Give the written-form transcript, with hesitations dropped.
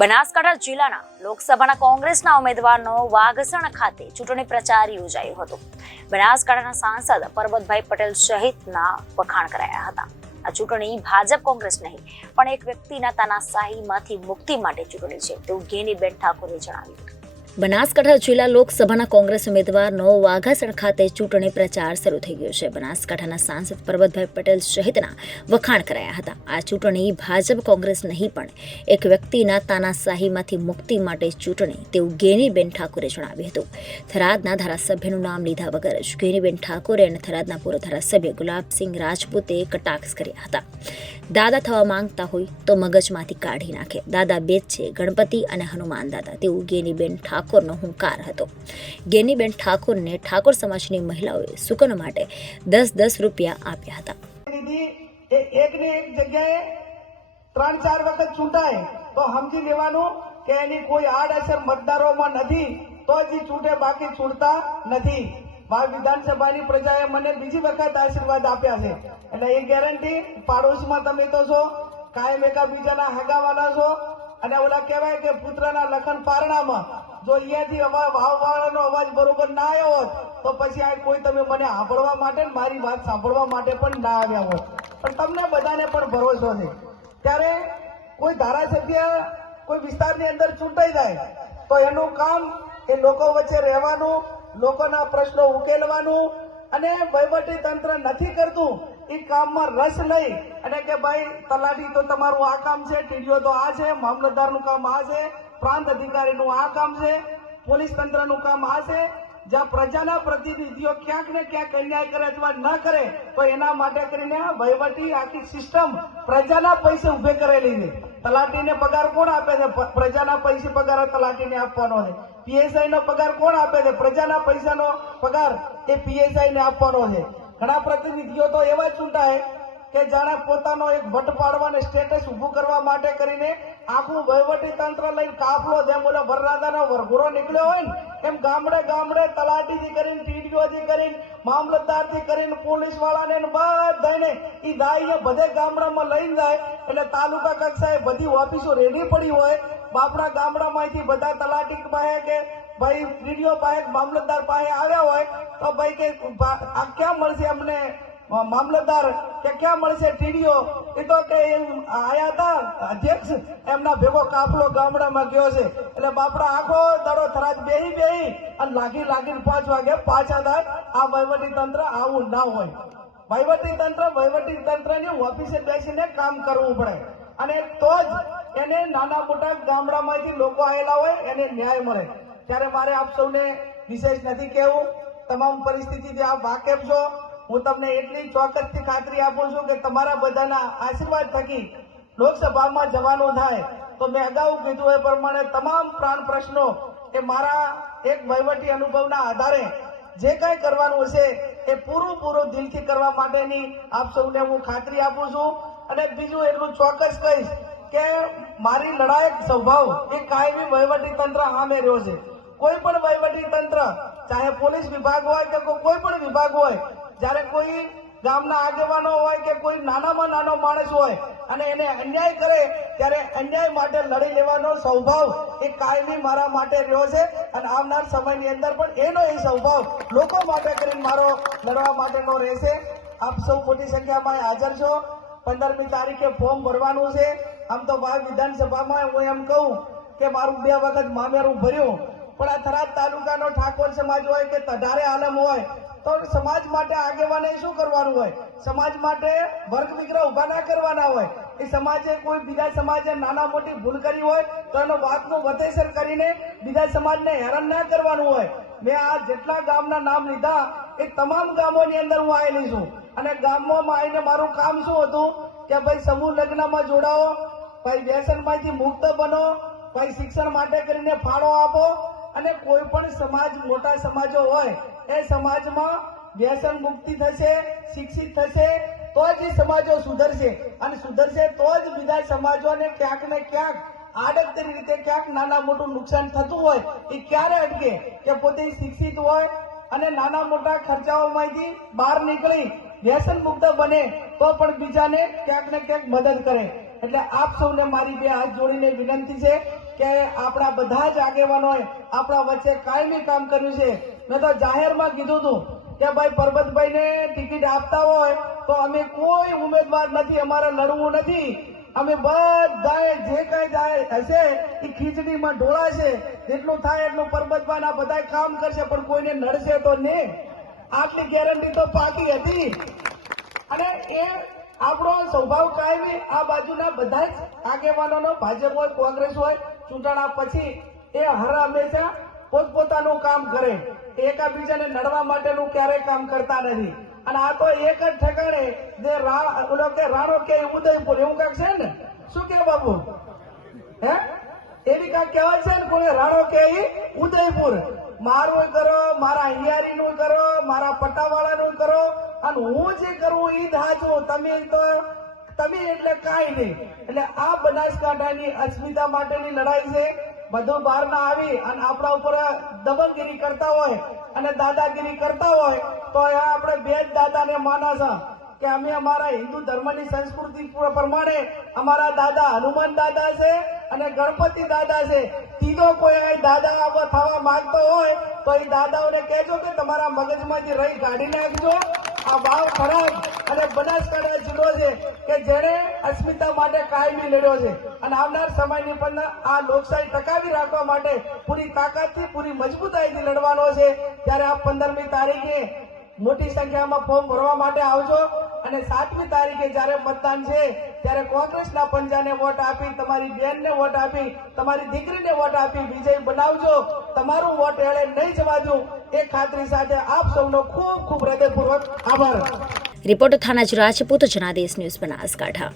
બનાસકાંઠા જિલ્લાના લોકસભાના કોંગ્રેસના ઉમેદવારનો વાઘસણ ખાતે ચૂંટણી પ્રચાર યોજાયો હતો। બનાસકાંઠાના સાંસદ પરબતભાઈ પટેલ સહિતના વખાણ કરાયા હતા। આ ચૂંટણી ભાજપ કોંગ્રેસ નહીં પણ એક વ્યક્તિના તાનાશાહીમાંથી મુક્તિ માટે ચૂંટણી છે તેવું ગેનીબેન ઠાકોરે જણાવ્યું। બનાસકાંઠા જિલ્લા લોકસભાના કોંગ્રેસ ઉમેદવારનો વાઘાસણ ખાતે ચૂંટણી પ્રચાર શરૂ થઈ ગયો છે। બનાસકાંઠાના સાંસદ પરબતભાઈ પટેલ સહિતના વખાણ કરાયા હતા। આ ચૂંટણી ભાજપ કોંગ્રેસ નહીં પણ એક વ્યક્તિના તાનાશાહીમાંથી મુક્તિ માટે ચૂંટણી તેવું ગેનીબેન ઠાકોરે જણાવ્યું હતું। થરાદના ધારાસભ્યનું નામ લીધા વગર જ ગેનીબેન ઠાકોરે અને થરાદના પૂર્વ ધારાસભ્ય ગુલાબસિંહ રાજપૂતે કટાક્ષ કર્યા હતા। દાદા થવા માંગતા હોય તો મગજમાંથી કાઢી નાખે, દાદા બે જ છે, ગણપતિ અને હનુમાન દાદા તેવું ગેનીબેન ઠાકોરનો હુંકાર હતો। ગેનીબેન ઠાકોરને ઠાકોર સમાજની મહિલાઓએ સુકન માટે 10-10 રૂપિયા આપ્યા હતા। એકની એક જગ્યાએ 3-4 વખત ચૂંટાય તો સમજી લેવાનું કે એની કોઈ આડઅસર મતદારોમાં નથી, તો જ ચૂંટે, બાકી ચૂંટતા નથી। મારી વિધાનસભાની પ્રજાએ મને બીજી વખત આશીર્વાદ આપ્યા છે, એટલે એ ગેરંટી પાડોશમાં તમે તો છો, કાયમ એકાબીજાના હગાવાલા છો, અને ઓલા કહેવાય કે પુત્રના લખન પારણામાં જો અહીંયાથી વાવવાળાનો અવાજ બરોબર ના આવ્યો હોત તો પછી આ કોઈ તમે મને સાંભળવા માટે મારી વાત સાંભળવા માટે પણ ના આવ્યા હોત। પણ તમને બધાને પણ ભરોસો છે, ત્યારે કોઈ ધારાસભ્ય કોઈ વિસ્તારની અંદર ચૂંટાઈ જાય તો એનું કામ એ લોકો વચ્ચે રહેવાનું, લોકોના પ્રશ્નો ઉકેલવાનું, અને વહીવટી તંત્ર નથી કરતું એ કામમાં રસ લઈ અને કે ભાઈ તલાટી તો તમારું આ કામ છે, ટીડીઓ તો આ છે, મામલતદારનું કામ આ છે, પ્રાંત અધિકારીનું આ કામ છે, પોલીસ તંત્રનું કામ આ છે। જ્યાં પ્રજાના પ્રતિનિધિઓ ક્યાંક ને ક્યાંક અન્યાય કરે અથવા ન કરે તો એના માટે કરીને વહીવટી આખી સિસ્ટમ પ્રજાના પૈસે ઉભે કરેલી છે। તલાટીને પગાર કોણ આપે છે? પ્રજાના પૈસે પગાર તલાટીને આપવાનો છે। પીએસઆઈ નો પગાર કોણ આપે છે? પ્રજાના પૈસાનો પગાર એ પીએસઆઈ ને આપવાનો છે। ઘણા પ્રતિનિધિઓ તો એવા ચૂંટાય કે જાણે પોતાનો એક વટ પાડવાને સ્ટેટસ ઉભું કરવા માટે કરીને આખું વહીવટી તંત્ર લઈને કાફલો, જેમ બોલે વરરાજાનો વરઘોડો નીકળ્યો હોય ને એમ ગામડે ગામડે તલાટીથી કરીને, ટીડીઓથી કરીને, મામલતદારથી કરીને, પોલીસ વાળાને બધાને એ દાઈને બધે ગામડામાં લઈને જાય। એટલે તાલુકા કક્ષાએ બધી ઓફિસો રેડી પડી હોય, બાપડા ગામડામાંથી બધા તલાટી પાસે કે ભાઈ ટીડીઓ પાસે, મામલતદાર પાસે આવ્યા હોય તો ભાઈ કે આ ક્યાં મળશે અમને મામલતદાર, કે ક્યાં મળશે ટીડીઓ? એ તો કે આયા હતા અધ્યક્ષ, એમના ભેગો કાફલો ગામડામાં ગયો છે। એટલે બાપડા આખો દાડો થરાદ બેહી અને લાગીને 5 વાગે પાછા થાય। આ વહીવટી તંત્ર આવું ના હોય। વહીવટી તંત્રની ઓફિસે બેસીને કામ કરવું પડે, અને તો જ એને નાના મોટા ગામડામાંથી લોકો આવેલા હોય એને ન્યાય મળે। ત્યારે મારે આપ સૌને વિશેષ નથી કહેવું, તમામ પરિસ્થિતિથી આપ વાકેફ છો। હું તમને એટલી ચોક્કસથી ખાતરી આપું છું કે તમારા બધાના આશીર્વાદ થકી લોકસભામાં જવાનું થાય તો મેં અગાઉ કીધું એ પ્રમાણે તમામ પ્રાણ પ્રશ્નો એ મારા એક વહીવટી અનુભવના આધારે જે કંઈ કરવાનું હશે એ પૂરું દિલથી કરવા માટેની આપ સૌને હું ખાતરી આપું છું। અને બીજું એટલું ચોક્કસ કહીશ કે મારી લડાયક સ્વભાવ એ કાયમી વહીવટી તંત્ર સામે રહ્યો છે। કોઈ પણ વહીવટી તંત્ર, ચાહે પોલીસ વિભાગ હોય કે કોઈ પણ વિભાગ હોય, જ્યારે કોઈ ગામના આગેવાનો હોય કે કોઈ નાનામાં નાનો માણસ હોય અને એને અન્યાય કરે ત્યારે અન્યાય માટે લડી લેવાનો સ્વભાવ એ કાયમી મારા માટે રહ્યો છે, અને આવનાર સમયની અંદર પણ એનો એ સ્વભાવ લોકો માટે કરીને મારો લડવા માટેનો રહેશે। આપ સૌ મોટી સંખ્યામાં હાજર છો। 15મી તારીખે ફોર્મ ભરવાનું છે। આમ તો વિધાનસભામાં હું એમ કહું કે મારું 2 વખત મામેરું ભર્યું, પણ આ થરાદ તાલુકાનો ઠાકોર સમાજ હોય કે તઢારે આલમ હોય તો સમાજ માટે આગેવાને શું કરવાનું હોય? સમાજ માટે વર્ગ વિગ્રહ ઉભા ના કરવાના હોય। એ સમાજે કોઈ બીજા સમાજે નાના મોટી ભૂલ કરી હોય તો એનો વાતનું વતેસર કરીને બીજા સમાજને હેરાન ના કરવાનું હોય। મેં આ જેટલા ગામના નામ લીધા એ તમામ ગામોની અંદર હું આવેલી છું, અને ગામોમાં આવીને મારું કામ શું હતું કે ભાઈ સમૂહ લગ્નમાં જોડાઓ, ભાઈ વ્યસનમાંથી મુક્ત બનો, ભાઈ શિક્ષણ માટે કરીને ફાળો આપો, અને કોઈ પણ સમાજ, મોટા સમાજો હોય એ સમાજમાં વ્યસન મુક્તિ થશે, શિક્ષિત થશે તો જ એ સમાજો સુધરશે, અને સુધરશે તો જ બીજા સમાજોને ક્યાંક ને ક્યાંક આડકતરી રીતે ક્યાંક નાના મોટું નુકસાન થતું હોય એ ક્યારે અટકે કે પોતે શિક્ષિત હોય અને નાના મોટા ખર્ચાઓમાંથી બહાર નીકળી વ્યસન મુક્ત બને તો પણ બીજાને ક્યાંક ને ક્યાંક મદદ કરે। એટલે આપ સૌને મારી બે હાથ જોડીને વિનંતી છે કે આપણા બધા જ આગેવાનોએ આપણા વચ્ચે કાયમી કામ કર્યું છે. મેં તો જાહેરમાં કીધું હતું કે ભાઈ પરબતભાઈને ટિકિટ આપતા હોય તો અમે કોઈ ઉમેદવાર નથી, અમારે લડવું નથી. અમે બધાએ જે કઈ જાય હશે એ ખીચડીમાં ઢોળાશે, જેટલું થાય એટલું પરબતભાઈના બધા કામ કરશે, પણ કોઈને નડશે તો નહીં. આટલી ગેરંટી તો પાકી હતી. અને એ આપણો સ્વભાવ કાયમી આ બાજુના બધા જ આગેવાનોનો, ભાજપ હોય કોંગ્રેસ હોય, ચૂંટણા પછી એ હર હંમેશા પોતપોતાનું કામ કરે, એકાબીજાને નડવા માટેનું ક્યારેય કામ કરતા નથી. અને આ તો એક જ ઠેકાણે જે રાણો કે ઉદયપુર એવું કાંક છે ને, શું કે બાબુ હે એવી કાંક કહેવાય છે ને, કોને રાણો કે ઉદયપુર. મારું કરો, મારા હિયારીનું કરો, મારા પટ્ટાવાળાનું કરો, અને હું જે કરું એ જ હાચું. તમે એટલે કાંઈ નહીં. એટલે આ બનાસકાંઠાની અસ્મિતા માટેની લડાઈ છે. બધું બહાર ના આવી અને આપણા ઉપર દબંગગીરી કરતા હોય અને દાદાગીરી કરતા હોય તો આપણે બે જ દાદાને માના છે કે અમે અમારા હિન્દુ ધર્મની સંસ્કૃતિ પ્રમાણે અમારા દાદા હનુમાન દાદા છે અને ગણપતિ દાદા છે. ત્રીજો કોઈ દાદા થવા માંગતો હોય તો એ દાદાઓને કહેજો કે તમારા મગજમાંથી રહી કાઢી નાખજો. આ ભાવ ખરાબ અને બનાસકાંઠા જિલ્લો છે કે જેને અસ્મિતા માટે કાયમી લડ્યો છે અને આવનાર સમયની પણ આ લોકશાહી ટકાવી રાખવા માટે પૂરી તાકાતથી, પૂરી મજબૂતાઈથી લડવાનો છે. ત્યારે આ 15મી તારીખે મોટી સંખ્યામાં ફોર્મ ભરવા માટે આવજો અને 7મી તારીખે જ્યારે મતદાન છે ત્યારે કોંગ્રેસના પંજાને વોટ આપી, તમારી બેનને વોટ આપી, તમારી દીકરીને વોટ આપી વિજય બનાવજો. તમારું વોટ એળે નહીં જવા દઉં એ ખાતરી સાથે આપ સૌનો ખૂબ ખૂબ હૃદયપૂર્વક આભાર. Reporter Thanaji Rajput, Janadesh news, Banaskantha.